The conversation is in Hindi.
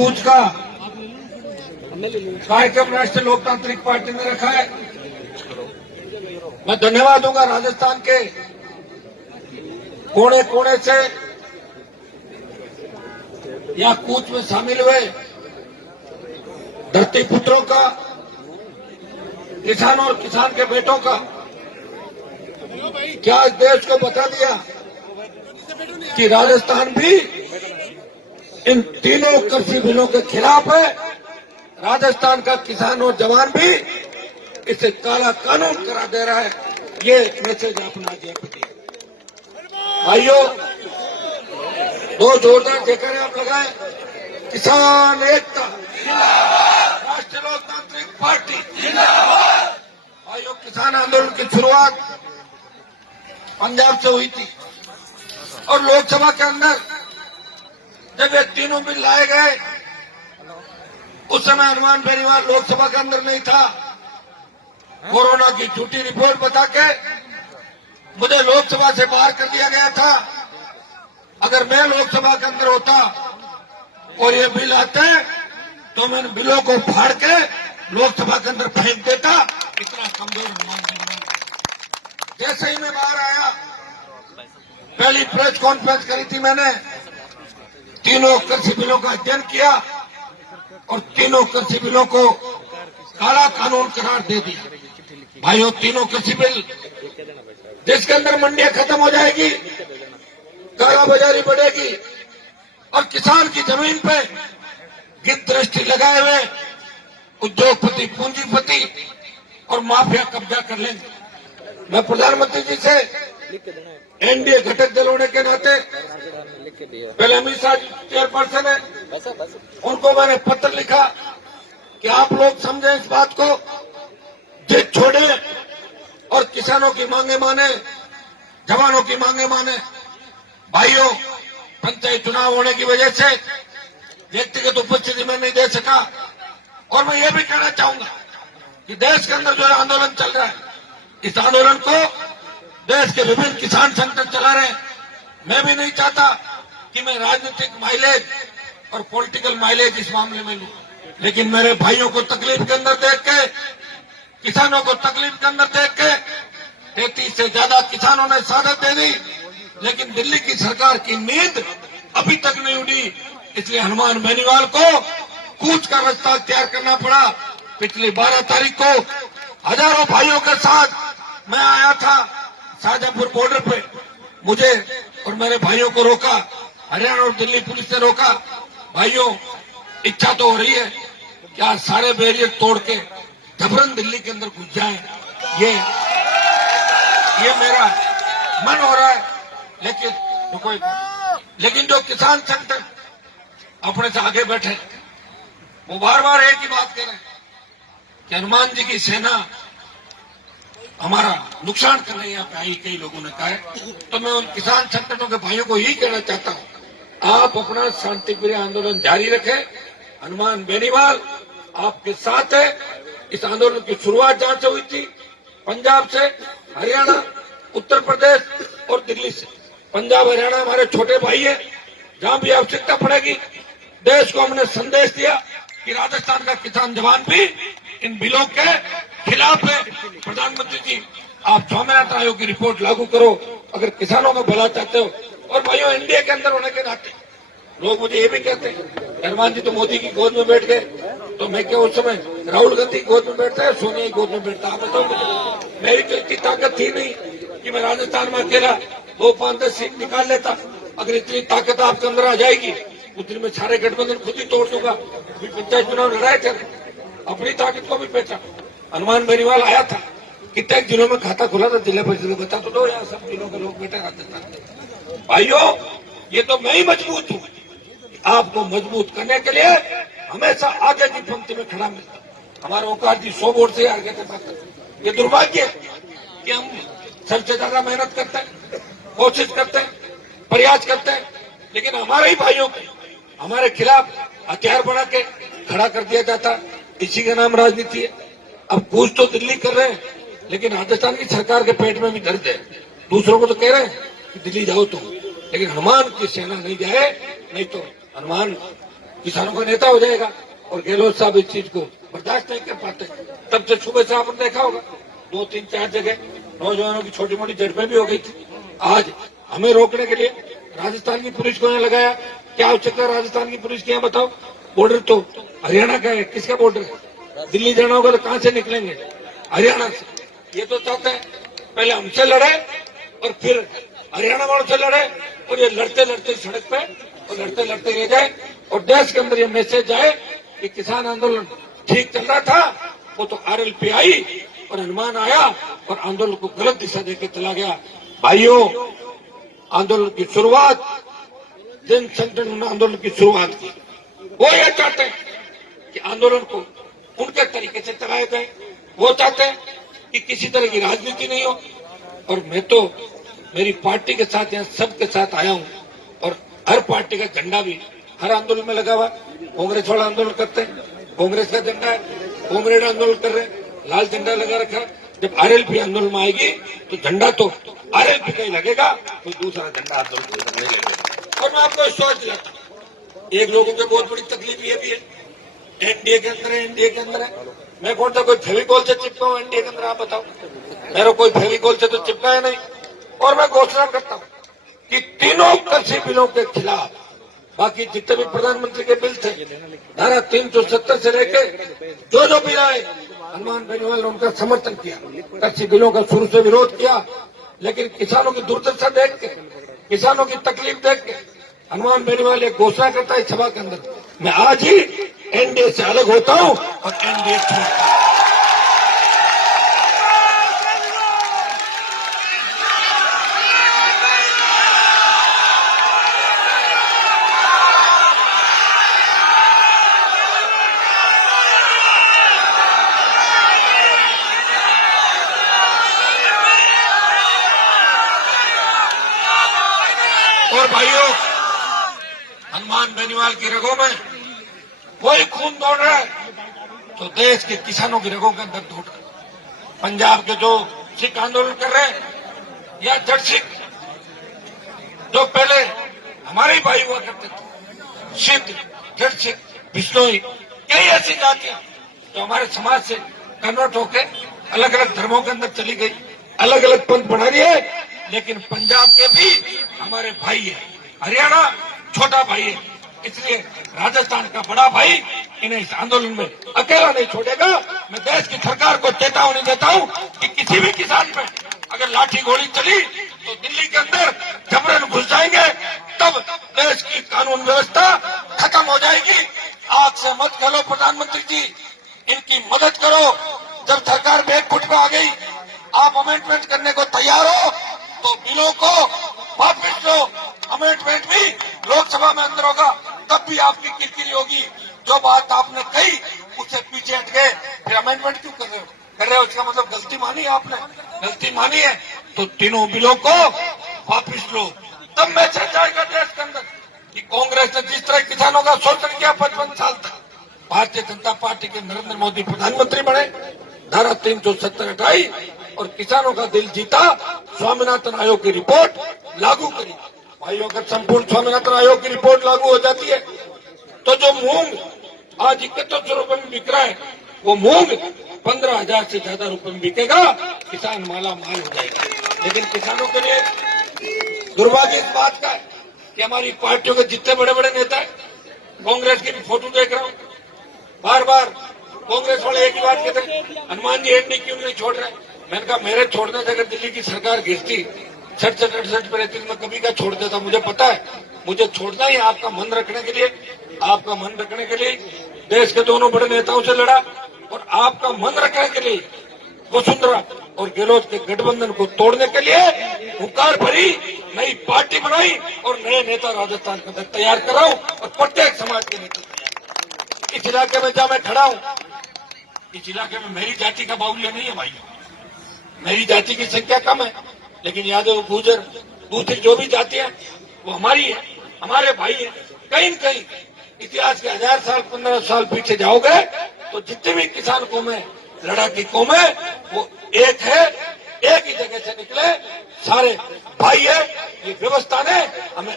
कूच का कार्यक्रम राष्ट्रीय लोकतांत्रिक पार्टी ने रखा है। मैं धन्यवाद दूंगा राजस्थान के कोने कोने से या कूच में शामिल हुए धरती पुत्रों का, किसानों और किसान के बेटों का, क्या इस देश को बता दिया कि राजस्थान भी इन तीनों कृषि बिलों के खिलाफ है। राजस्थान का किसान और जवान भी इसे काला कानून करा दे रहा है। ये मैसेज अपना जेपीटी भाइयों, दो जोरदार जयकारे आप लगाए। किसान एकता, राष्ट्रीय लोकतांत्रिक पार्टी भाइयों। किसान आंदोलन की शुरुआत पंजाब से हुई थी और लोकसभा के अंदर जब ये तीनों बिल लाए गए उस समय हनुमान बेनीवाल लोकसभा के अंदर नहीं था। कोरोना की झूठी रिपोर्ट बता के मुझे लोकसभा से बाहर कर दिया गया था। अगर मैं लोकसभा के अंदर होता और ये बिल आते तो मैं इन बिलों को फाड़ के लोकसभा के अंदर फेंक देता। इतना कमजोर हनुमान बेनीवाल। जैसे ही मैं बाहर आया, पहली प्रेस कॉन्फ्रेंस करी थी मैंने, तीनों कृषि बिलों का अध्ययन किया और तीनों कृषि बिलों को काला कानून करार दे दिया। भाइयों, तीनों कृषि बिल जिसके अंदर मंडियां खत्म हो जाएगी, कालाबाजारी बढ़ेगी और किसान की जमीन पे गिद्ध दृष्टि लगाए हुए उद्योगपति, पूंजीपति और माफिया कब्जा कर लेंगे। मैं प्रधानमंत्री जी से एनडीए घटक दल होने के नाते, पहले अमित शाह चेयरपर्सन है, उनको मैंने पत्र लिखा कि आप लोग समझें इस बात को, जिद छोड़े और किसानों की मांगे माने, जवानों की मांगे माने। भाइयों, पंचायत चुनाव होने की वजह से व्यक्तिगत उपस्थिति में नहीं दे सका और मैं ये भी कहना चाहूंगा कि देश के अंदर जो आंदोलन चल रहा है, इस आंदोलन को देश के विभिन्न किसान संगठन चला रहे हैं। मैं भी नहीं चाहता कि मैं राजनीतिक माइलेज और पॉलिटिकल माइलेज इस मामले में लूं, लेकिन मेरे भाइयों को तकलीफ के अंदर देख के, किसानों को तकलीफ के अंदर देख के 33 से ज्यादा किसानों ने शहादत दे दी, लेकिन दिल्ली की सरकार की नींद अभी तक नहीं उड़ी। इसलिए हनुमान बेनीवाल को कूच का रास्ता तैयार करना पड़ा। पिछली 12 तारीख को हजारों भाइयों के साथ मैं आया था शाहजहांपुर बॉर्डर पे। मुझे और मेरे भाइयों को रोका, हरियाणा और दिल्ली पुलिस ने रोका। भाइयों, इच्छा तो हो रही है कि आज सारे बैरियर तोड़ के जबरन दिल्ली के अंदर घुस जाए, ये मेरा मन हो रहा है। लेकिन जो किसान संगठन अपने से आगे बैठे, वो बार बार एक ही बात कह रहे हैं कि हनुमान जी की सेना हमारा नुकसान करने यहाँ पे आई, कई लोगों ने कहा है। तो मैं उन किसान संगठनों के भाइयों को यही कहना चाहता हूँ, आप अपना शांतिप्रिय आंदोलन जारी रखें। हनुमान बेनीवाल आपके साथ है। इस आंदोलन की शुरुआत जहां से हुई थी, पंजाब से, हरियाणा, उत्तर प्रदेश और दिल्ली से। पंजाब हरियाणा हमारे छोटे भाई है। जहां भी आवश्यकता पड़ेगी, देश को हमने संदेश दिया कि राजस्थान का किसान जवान भी इन बिलों के खिलाफ है। प्रधानमंत्री जी, आप स्वामीनाथन आयोग की रिपोर्ट लागू करो अगर किसानों का भला चाहते हो। और भाइयों, इंडिया के अंदर होने के नाते लोग मुझे ये भी कहते हैं, हनुमान जी तो मोदी की गोद में बैठ गए, तो मैं क्या उस समय राहुल गांधी की गोद में बैठता है, सोनिया की गोद में बैठता? आप बताओ मुझे। मेरी तो इतनी ताकत थी नहीं कि मैं राजस्थान में अकेला 2-5-10 सीट निकाल लेता। अगर इतनी ताकत आपके अंदर आ जाएगी, उस दिन में सारे गठबंधन खुद ही तोड़ दूंगा। अभी पंचायत चुनाव लड़ाए थे, अपनी ताकत को भी पहचान। हनुमान बेनीवाल आया था, कितने जिलों में खाता खुला था जिला परिषद में, बता तो दो। यहाँ सब जिलों के लोग बैठे राजस्थान। भाइयों, ये तो मैं ही मजबूत हूँ। आपको मजबूत करने के लिए हमेशा आगे की पंक्ति में खड़ा मिलता। हमारे ओंकार जी 100 वोट से हार गए थे। ये दुर्भाग्य है कि हम सबसे ज्यादा मेहनत करते हैं, कोशिश करते हैं, प्रयास करते हैं, लेकिन हमारे ही भाइयों को हमारे खिलाफ हथियार बना के खड़ा कर दिया जाता। इसी का नाम राजनीति है। अब कुछ तो दिल्ली कर रहे हैं, लेकिन राजस्थान की सरकार के पेट में भी दर्द है। दूसरों को तो कह रहे हैं कि दिल्ली जाओ तुम, लेकिन हनुमान की सेना नहीं जाए, नहीं तो हनुमान किसानों का नेता हो जाएगा। और गहलोत साहब इस चीज को बर्दाश्त नहीं कर पाते। तब से सुबह से आपने देखा होगा 2-3-4 जगह नौजवानों की छोटी मोटी झड़पें भी हो गई थी। आज हमें रोकने के लिए राजस्थान की पुलिस को यहाँ लगाया। क्या आवश्यकता राजस्थान की पुलिस की, यहाँ बताओ। बॉर्डर तो हरियाणा का है, किसका बॉर्डर है? दिल्ली जाना होगा तो कहां से निकलेंगे? हरियाणा से। ये तो चाहते हैं पहले हमसे लड़े और फिर हरियाणा वालों से लड़े, और ये लड़ते लड़ते सड़क पे और लड़ते लड़ते रह जाए, और देश के अंदर ये मैसेज जाए कि किसान आंदोलन ठीक चल रहा था, वो तो आरएलपी आई और हनुमान आया और आंदोलन को गलत दिशा देकर चला गया। भाइयों, आंदोलन की शुरुआत जन संगठन ने आंदोलन की शुरुआत की। वो ये चाहते हैं कि आंदोलन को उनके तरीके से चलाया जाए। वो चाहते हैं कि किसी तरह की राजनीति नहीं हो। और मैं तो मेरी पार्टी के साथ यहाँ सबके साथ आया हूँ, और हर पार्टी का झंडा भी हर आंदोलन में लगा हुआ। कांग्रेस वाला आंदोलन करते हैं, कांग्रेस का झंडा है, कांग्रेस आंदोलन कर रहे हैं, लाल झंडा लगा रखा है। जब आरएलपी आंदोलन में आएगी तो झंडा तो आरएलपी का ही लगेगा, कोई दूसरा झंडा आंदोलन नहीं लगेगा। और मैं आपको विश्वास दिलाता हूँ, एक लोगों की बहुत बड़ी तकलीफ ये भी है, एनडीए के अंदर है, एनडीए के अंदर है। मैं कौन सा कोई फेविकॉल से चिपका हूँ एनडीए के अंदर, आप बताओ? मेरा कोई फेविकॉल से तो चिपका है नहीं। और मैं घोषणा करता हूँ कि तीनों कृषि बिलों के खिलाफ, बाकी जितने भी प्रधानमंत्री के बिल थे, धारा 370 से लेके जो बिल आए, हनुमान बेनीवाल ने उनका समर्थन किया। कृषि बिलों का शुरू से विरोध किया, लेकिन किसानों की दुर्दशा देख के, किसानों की तकलीफ देख के हनुमान बेनीवाल एक घोषणा करता है सभा के अंदर, मैं आज ही एनडीए से अलग होता हूं और एनडीए छोड़ता हूं। और भाइयों, हनुमान बेनीवाल की रगों में वही खून दौड़ रहा है तो देश के किसानों की रगों के अंदर दौड़ रहा है। पंजाब के जो सिख आंदोलन कर रहे हैं, या जट सिख जो पहले हमारे ही भाई हुआ करते थे, सिख, जट सिख, बिश्नोई, कई ऐसी जातियां जो हमारे समाज से कन्वर्ट होकर अलग अलग धर्मों के अंदर चली गई, अलग अलग पंथ बना रही है। लेकिन पंजाब के भी हमारे भाई है, हरियाणा छोटा भाई है, इसलिए राजस्थान का बड़ा भाई इन्हें इस आंदोलन में अकेला नहीं छोड़ेगा। मैं देश की सरकार को चेतावनी देता हूं कि किसी भी किसान पे अगर लाठी गोली चली तो दिल्ली के अंदर जबरन घुस जाएंगे, तब देश की कानून व्यवस्था खत्म हो जाएगी। आग से मत खेलो प्रधानमंत्री जी, इनकी मदद करो। जब सरकार बैकफुट पे आ गई, आप अमेंडमेंट करने को तैयार हो तो बिलों को वापस लो। अमेंडमेंट भी लोकसभा में अंदर होगा, तब भी आपकी किरकिरी होगी। जो बात आपने कही उससे पीछे हट गए, फिर अमेंडमेंट क्यों कर रहे हो? उसका मतलब गलती मानी आपने, गलती मानी है तो तीनों बिलों को वापस लो। तब मैसेज जाएगा देश के अंदर कि कांग्रेस ने जिस तरह किसानों का शोषण किया 55 साल तक, भारतीय जनता पार्टी के नरेंद्र मोदी प्रधानमंत्री बने, धारा 370 हटाई और किसानों का दिल जीता, स्वामीनाथन आयोग की रिपोर्ट लागू करी। भाइयों, अगर संपूर्ण स्वामीनाथन आयोग की रिपोर्ट लागू हो जाती है तो जो मूंग आज 7100 रुपए में बिक रहा है, वो मूंग 15,000 से ज्यादा रुपए में बिकेगा, किसान माला माल हो जाएगा। लेकिन किसानों के लिए दुर्भाग्य इस बात का है कि हमारी पार्टियों के जितने बड़े बड़े नेता है, कांग्रेस की भी फोटो देख रहा हूँ, बार बार कांग्रेस वाले एक ही बात कहते हैं, हनुमान जी एनडीए क्यों नहीं छोड़ रहे? मैंने कहा मेरे छोड़ने से अगर दिल्ली की सरकार गिरती 67-68 पे रहती, मैं कभी का छोड़ देता। मुझे पता है, मुझे छोड़ना ही आपका मन रखने के लिए, आपका मन रखने के लिए देश के दोनों बड़े नेताओं से लड़ा, और आपका मन रखने के लिए वसुंधरा और गहलोत के गठबंधन को तोड़ने के लिए हुंकार भरी नई पार्टी बनाई और नए नेता राजस्थान के अंदर तैयार कराऊं, और प्रत्येक समाज के नेता तैयार। इस इलाके में जहां मैं खड़ा हूं, इस इलाके में मेरी जाति का बाहुल्य नहीं है भाइयों, मेरी जाति की संख्या कम है, लेकिन यादव, गुर्जर, दूसरी जो भी जातियां वो हमारी है, हमारे भाई है। कहीं न कहीं इतिहास के 1000 साल 15 साल पीछे जाओगे तो जितने भी किसान कौमें, लड़ाकी कौमें, वो एक है, एक ही जगह से निकले, सारे भाई है। ये व्यवस्था ने हमें